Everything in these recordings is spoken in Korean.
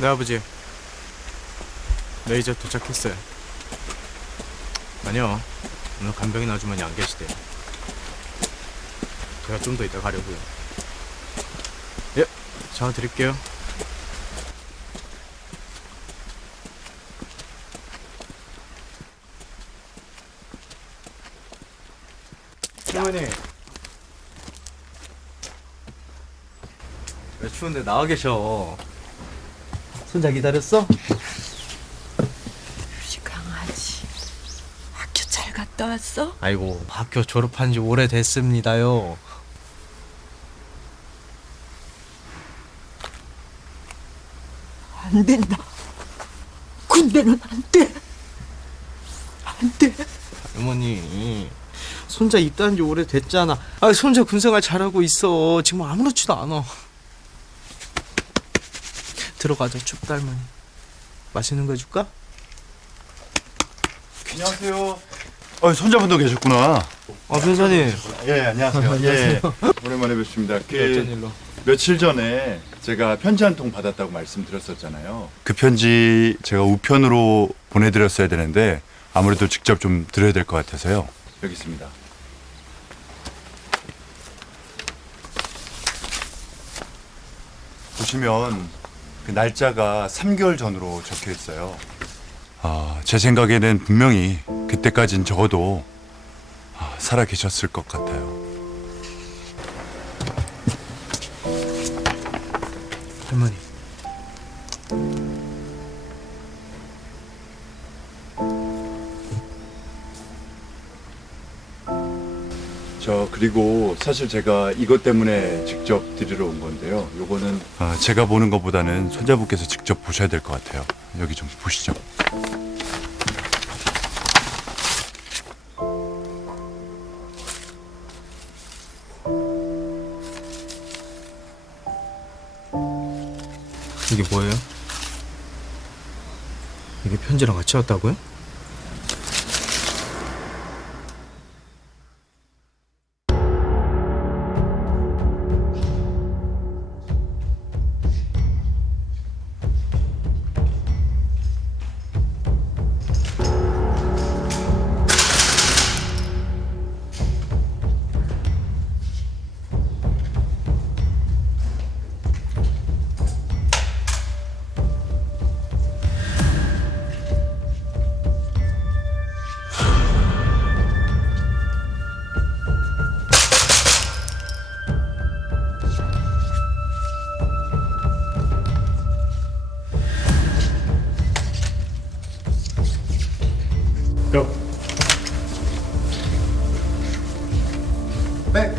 네, 아버지. 네, 이제 도착했어요. 아니요, 오늘 간병인 아주머니 안 계시대요. 제가 좀 더 이따 가려고요. 예, 전화 드릴게요. 할머니, 왜 추운데 나와 계셔? 손자 기다렸어? 우리 강아지 학교 잘 갔다 왔어? 아이고, 학교 졸업한 지 오래됐습니다요. 안 된다. 군대는 안 돼. 안 돼. 할머니, 손자 입대한 지 오래됐잖아. 아, 손자 군생활 잘하고 있어. 지금 아무렇지도 않아. 들어가자, 춥다 할머니. 맛있는 거 해줄까? 안녕하세요. 손자분도 계셨구나. 아, 변사님. 예, 안녕하세요. 예, 오랜만에 뵙습니다. 어쩐 일로? 며칠 전에 제가 편지 한 통 받았다고 말씀드렸었잖아요. 그 편지 제가 우편으로 보내드렸어야 되는데 아무래도 직접 좀 드려야 될 것 같아서요. 여기 있습니다. 보시면 그 날짜가 3개월 전으로 적혀 있어요. 제 생각에는 분명히 그때까진 적어도 살아 계셨을 것 같아요. 할머니. 그리고 사실 제가 이것 때문에 직접 드리러 온 건데요. 요거는 제가 보는 것보다는 손자분께서 직접 보셔야 될 것 같아요. 여기 좀 보시죠. 이게 뭐예요? 이게 편지랑 같이 왔다고요? 고! 백!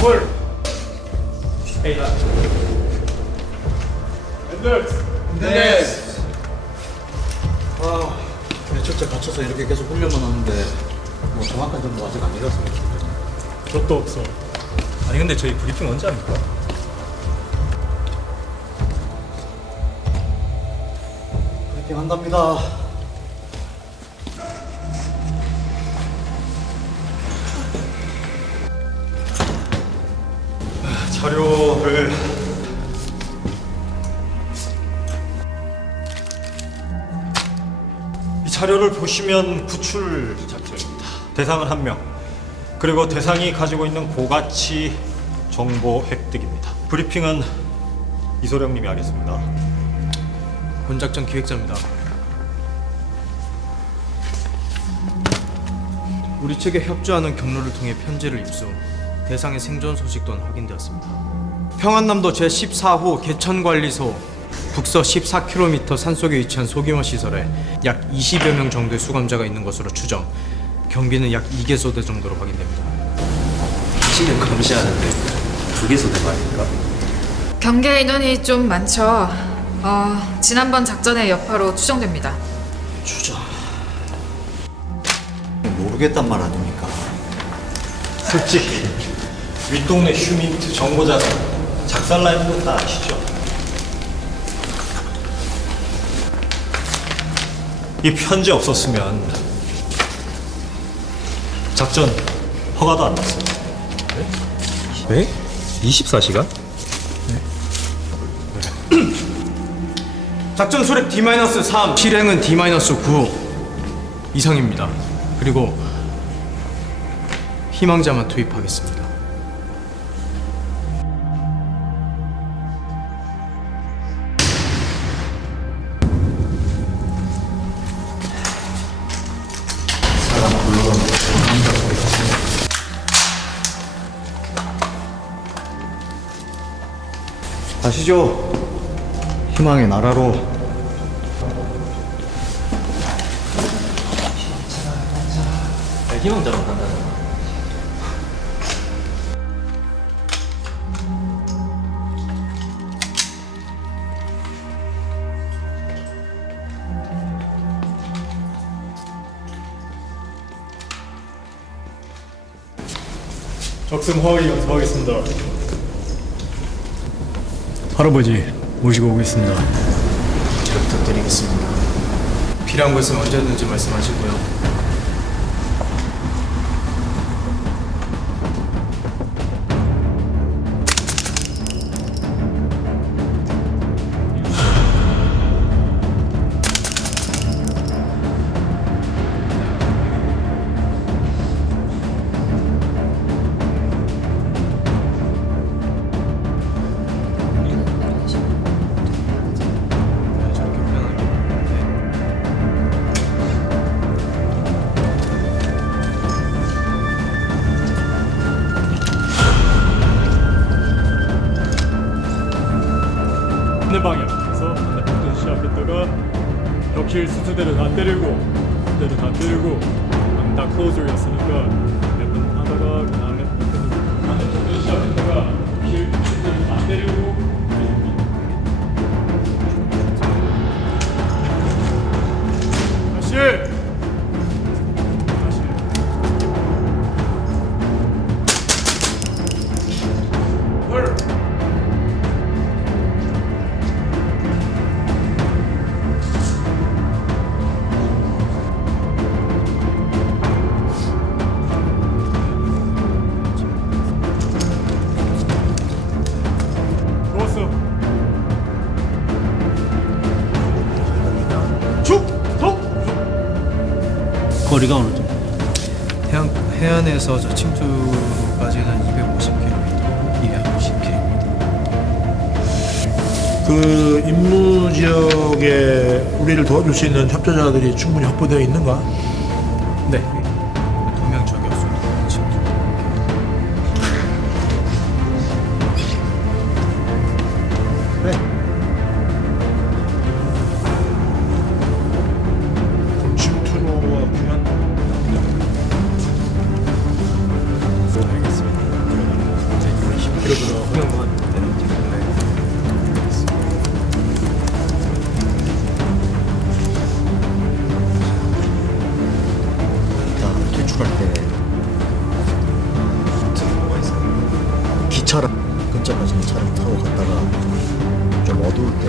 볼! 에이다. 앤더스! 매초째 갇혀서 이렇게 계속 훈련만 하는데 뭐 정확한 정보 아직 안 잃었어요. 그것도 없어. 아니 근데 저희 브리핑 언제 합니까? 파킹한답니다. 자료를 이 자료를 보시면 구출 작전입니다. 대상은 1명. 그리고 대상이 가지고 있는 고가치 정보 획득입니다. 브리핑은 이소령님이 하겠습니다. 본작전 기획자입니다. 우리 측에 협조하는 경로를 통해 편지를 입수. 대상의 생존 소식 또한 확인되었습니다. 평안남도 제14호 개천관리소 북서 14km 산속에 위치한 소규모 시설에 약 20여 명 정도의 수감자가 있는 것으로 추정. 경비는 약 2개소대 정도로 확인됩니다. 지금 감시하는데 2개소대 말입니까? 경계 인원이 좀 많죠. 지난번 작전의 여파로 추정됩니다. 추정. 모르겠단 말 아닙니까? 솔직히 윗동네 휴민트 정보자료 작살나 있는 거 다 아시죠? 이 편지 없었으면 작전 허가도 안 났어요. 네? 24시간? 작전 수립 D-3, 실행은 D-9 이상입니다. 그리고 희망자만 투입하겠습니다. 가시죠. 희망의 나라로. 희망자만 간다는 적승 화의 연습하겠습니다. 할아버지 모시고 오겠습니다. 잘 부탁드리겠습니다. 필요한 거 있으면 언제든지 말씀하시고요. 있는 방향에서 반대편 시작했다가 벽실 순서대로 다 때리고 그대로 다 때리고 다 클로저였으니까 몇 번 하다가 그 다음에 반대편 시작했다가 벽실 순서대로 다 때리고 다시 좋았어. 거리가 어느 정도? 해안에서 저 침투까지는 250km. 250km. 그 임무 지역에 우리를 도와줄 수 있는 협조자들이 충분히 확보되어 있는가? 네. 2명 저격수로 침투. 침투로와 귀한 일단 퇴출할 때 뭐가 있어요? 기차랑 근처까지 차를 타고 갔다가 좀 어두울 때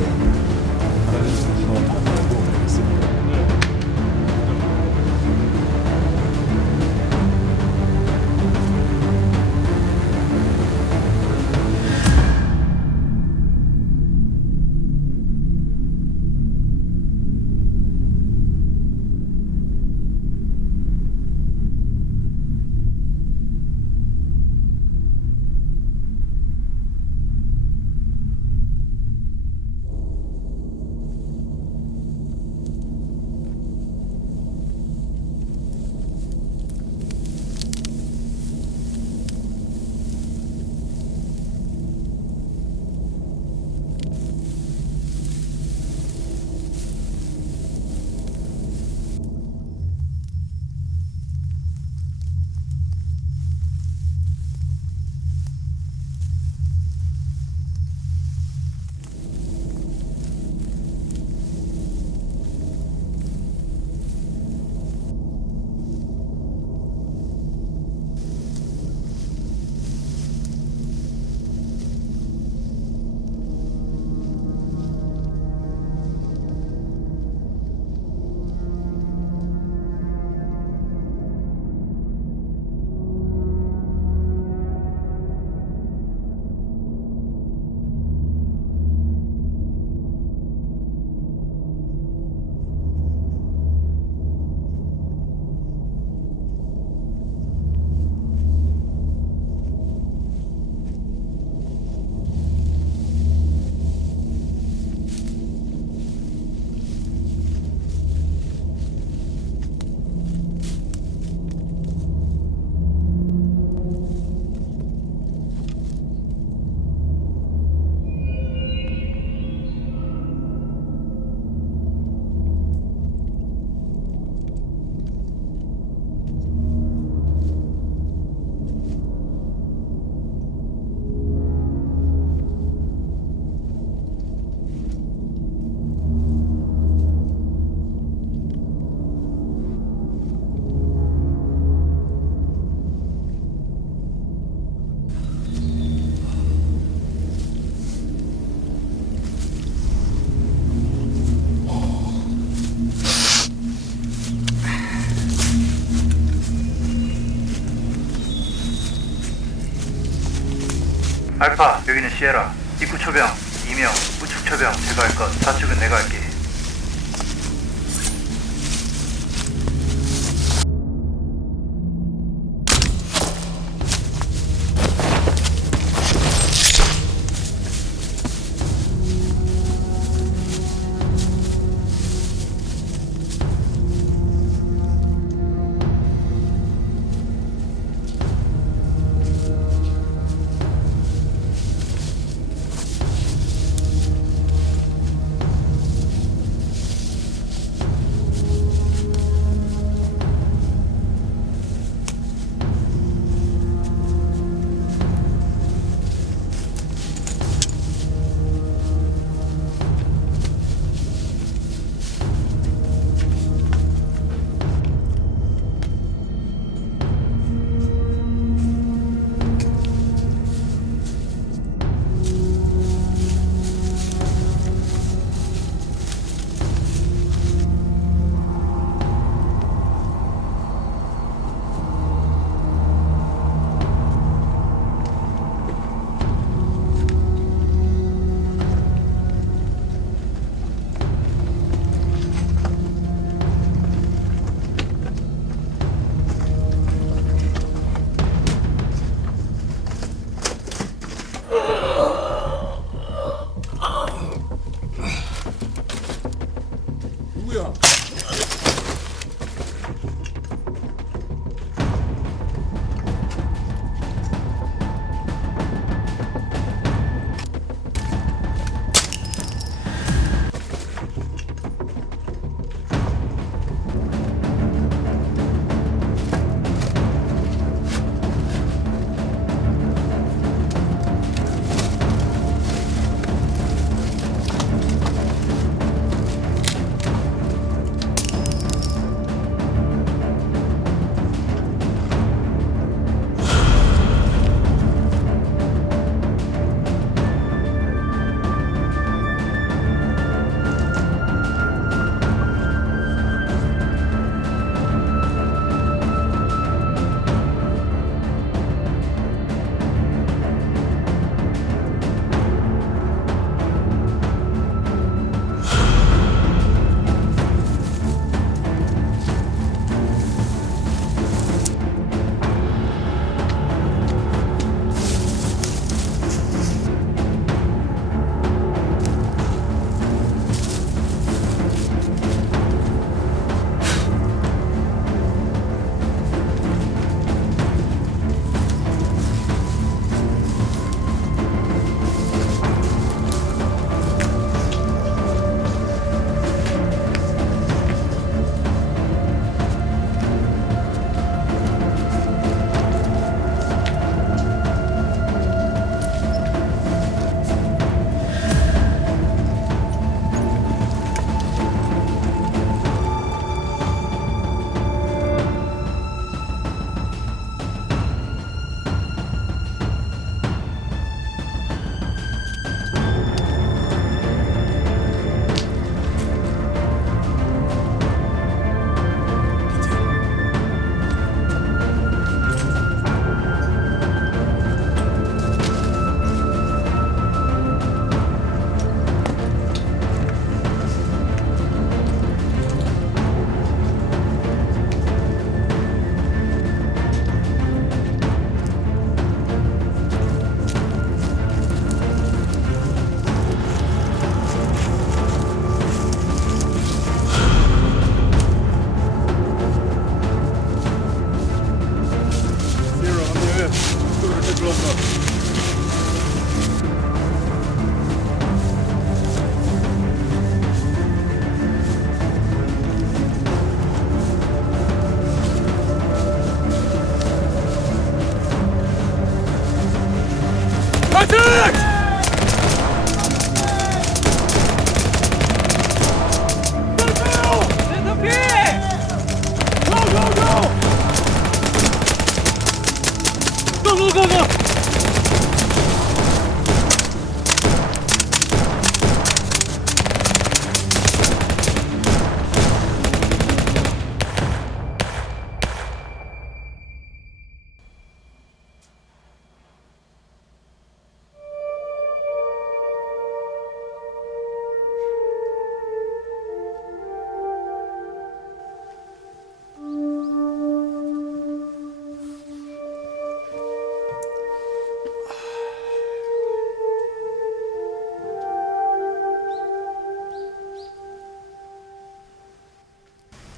알파, 여기는 시에라. 입구 초병, 이명, 우측 초병 제거할 것. 좌측은 내가 할게.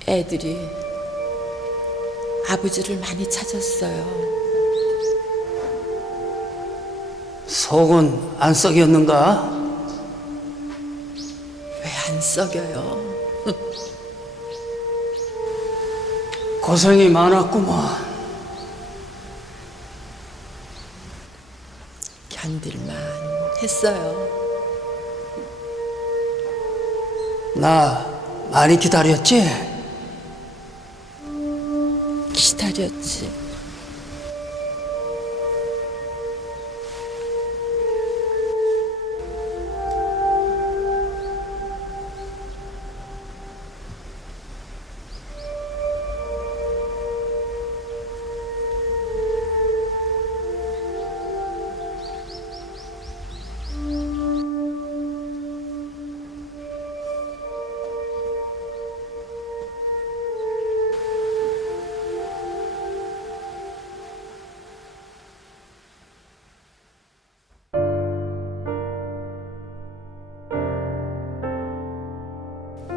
애들이 아버지를 많이 찾았어요. 속은 안 썩였는가? 왜 안 썩여요? 고생이 많았구만. 견딜만 했어요. 나 많이 기다렸지? 기다렸지.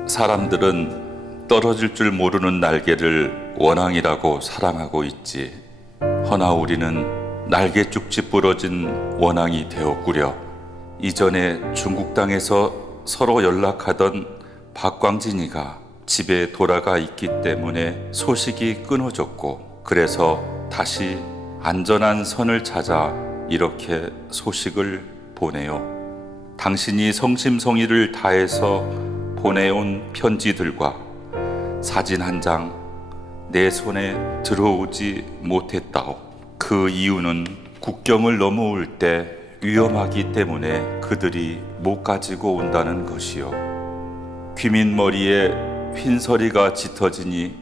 사람들은 떨어질 줄 모르는 날개를 원앙이라고 사랑하고 있지. 허나 우리는 날개쭉지 부러진 원앙이 되었구려. 이전에 중국 땅에서 서로 연락하던 박광진이가 집에 돌아가 있기 때문에 소식이 끊어졌고, 그래서 다시 안전한 선을 찾아 이렇게 소식을 보내요. 당신이 성심성의를 다해서 보내온 편지들과 사진 한 장 내 손에 들어오지 못했다오. 그 이유는 국경을 넘어올 때 위험하기 때문에 그들이 못 가지고 온다는 것이요. 귀민머리에 흰서리가 짙어지니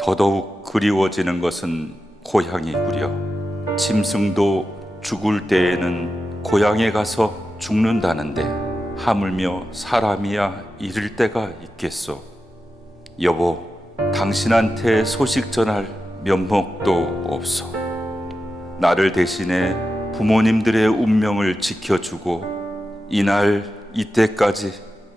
더더욱 그리워지는 것은 고향이구려. 짐승도 죽을 때에는 고향에 가서 죽는다는데 하물며 사람이야 이를 때가 있겠소. 여보, 당신한테 소식 전할 면목도 없소. 나를 대신해 부모님들의 운명을 지켜주고 이날 이때까지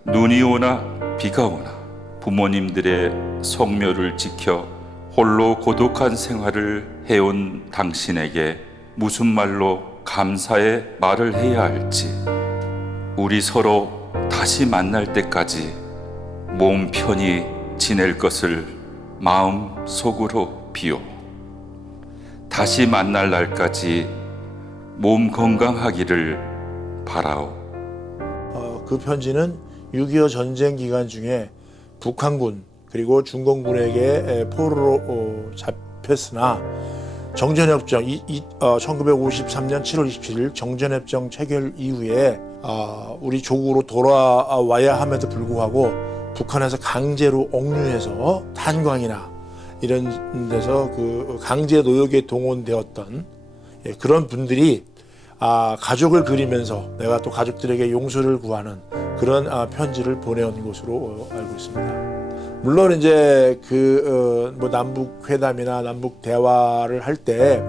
눈이 오나 비가 오나 부모님들의 성묘를 지켜 홀로 고독한 생활을 해온 당신에게 무슨 말로 감사의 말을 해야 할지, 우리 서로 다시 만날 때까지 몸 편히 지낼 것을 마음 속으로 비워. 다시 만날 날까지 몸 건강하기를 바라오. 그 편지는 6.25 전쟁 기간 중에 북한군 그리고 중공군에게 포로로 잡혔으나 정전협정 1953년 7월 27일 정전협정 체결 이후에 우리 조국으로 돌아와야 함에도 불구하고 북한에서 강제로 억류해서 탄광이나 이런 데서 그 강제 노역에 동원되었던 그런 분들이 가족을 그리면서 내가 또 가족들에게 용서를 구하는 그런 편지를 보내온 것으로 알고 있습니다. 물론 이제 뭐 남북 회담이나 남북 대화를 할 때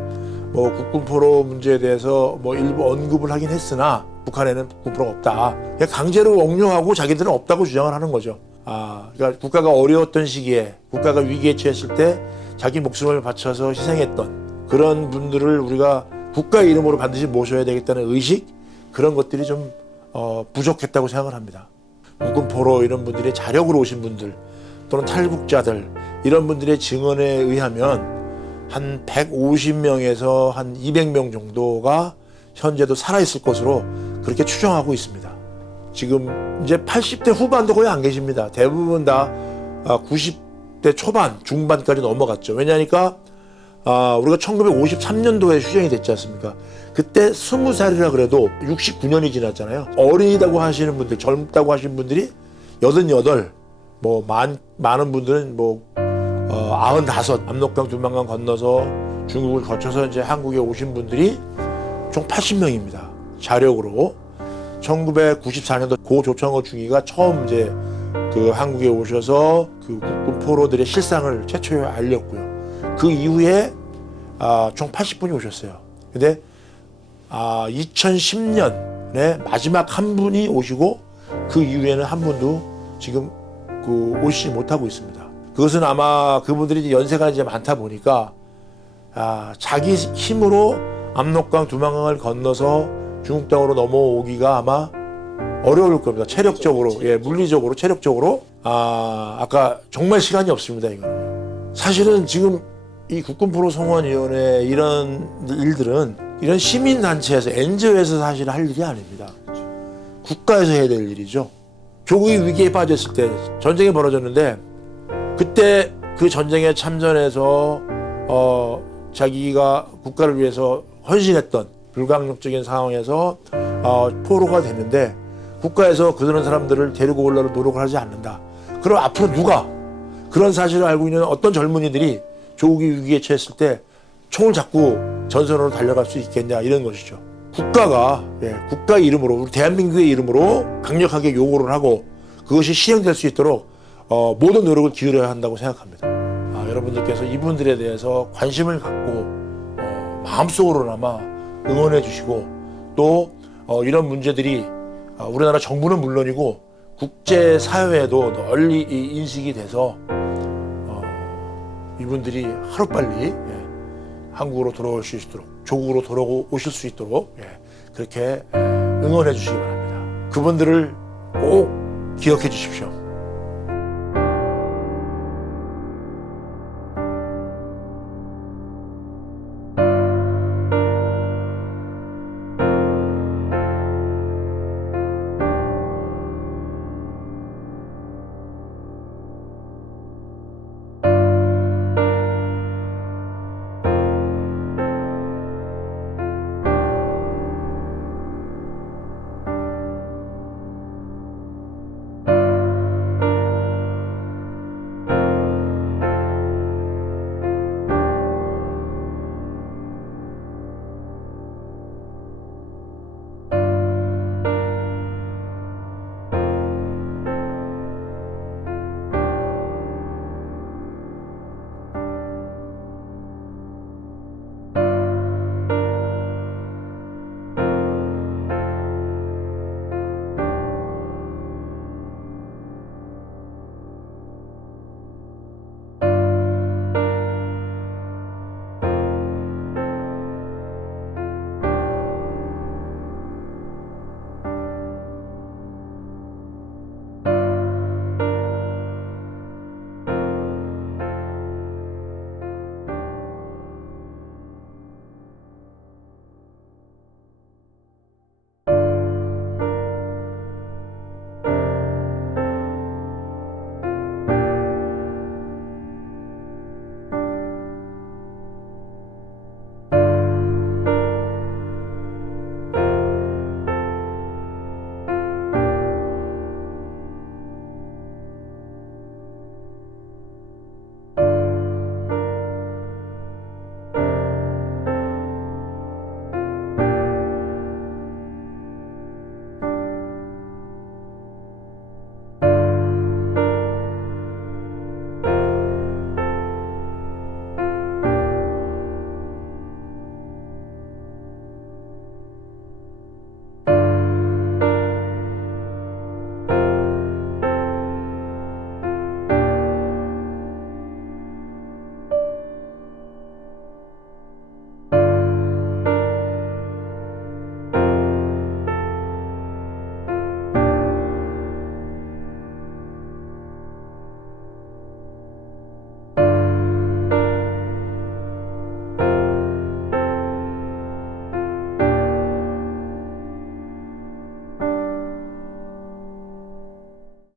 뭐 국군포로 문제에 대해서 뭐 일부 언급을 하긴 했으나 북한에는 국군포로가 없다. 그냥 강제로 억류하고 자기들은 없다고 주장을 하는 거죠. 그러니까 국가가 어려웠던 시기에 국가가 위기에 처했을 때 자기 목숨을 바쳐서 희생했던 그런 분들을 우리가 국가 이름으로 반드시 모셔야 되겠다는 의식, 그런 것들이 좀 부족했다고 생각을 합니다. 국군포로 이런 분들이 자력으로 오신 분들 또는 탈북자들 이런 분들의 증언에 의하면 한 150명에서 한 200명 정도가 현재도 살아있을 것으로 그렇게 추정하고 있습니다. 지금 이제 80대 후반도 거의 안 계십니다. 대부분 다 90대 초반, 중반까지 넘어갔죠. 왜냐하니까 우리가 1953년도에 휴전이 됐지 않습니까? 그때 20살이라 그래도 69년이 지났잖아요. 어리다고 하시는 분들, 젊다고 하시는 분들이 88, 뭐 많은 분들은 뭐 95, 압록강 두만강 건너서 중국을 거쳐서 이제 한국에 오신 분들이 총 80명입니다. 자력으로. 1994년도 고 조창호 중위가 처음 이제 그 한국에 오셔서 그 국군포로들의 실상을 최초에 알렸고요. 그 이후에 총 80분이 오셨어요. 근데 2010년에 마지막 한 분이 오시고 그 이후에는 한 분도 지금 오시지 못하고 있습니다. 그것은 아마 그분들이 이제 연세가 이제 많다 보니까 자기 힘으로 압록강 두만강을 건너서 중국 땅으로 넘어오기가 아마 어려울 겁니다. 체력적으로, 예, 물리적으로, 체력적으로. 아까 정말 시간이 없습니다, 이거는. 사실은 지금 이 국군프로송원위원회 이런 일들은 이런 시민단체에서, NGO에서 사실 할 일이 아닙니다. 국가에서 해야 될 일이죠. 조국이 위기에 빠졌을 때 전쟁이 벌어졌는데 그때 그 전쟁에 참전해서 자기가 국가를 위해서 헌신했던 불강력적인 상황에서 포로가 됐는데 국가에서 그런 사람들을 데리고 올라올 노력을 하지 않는다. 그럼 앞으로 누가 그런 사실을 알고 있는 어떤 젊은이들이 조국이 위기에 처했을 때 총을 잡고 전선으로 달려갈 수 있겠냐 이런 것이죠. 국가가 국가 이름으로 우리 대한민국의 이름으로 강력하게 요구를 하고 그것이 실행될 수 있도록 모든 노력을 기울여야 한다고 생각합니다. 여러분들께서 이분들에 대해서 관심을 갖고 마음속으로나마 응원해 주시고 또 이런 문제들이 우리나라 정부는 물론이고 국제사회에도 널리 인식이 돼서 이분들이 하루빨리 한국으로 돌아올 수 있도록 조국으로 돌아오실 수 있도록 그렇게 응원해 주시기 바랍니다. 그분들을 꼭 기억해 주십시오.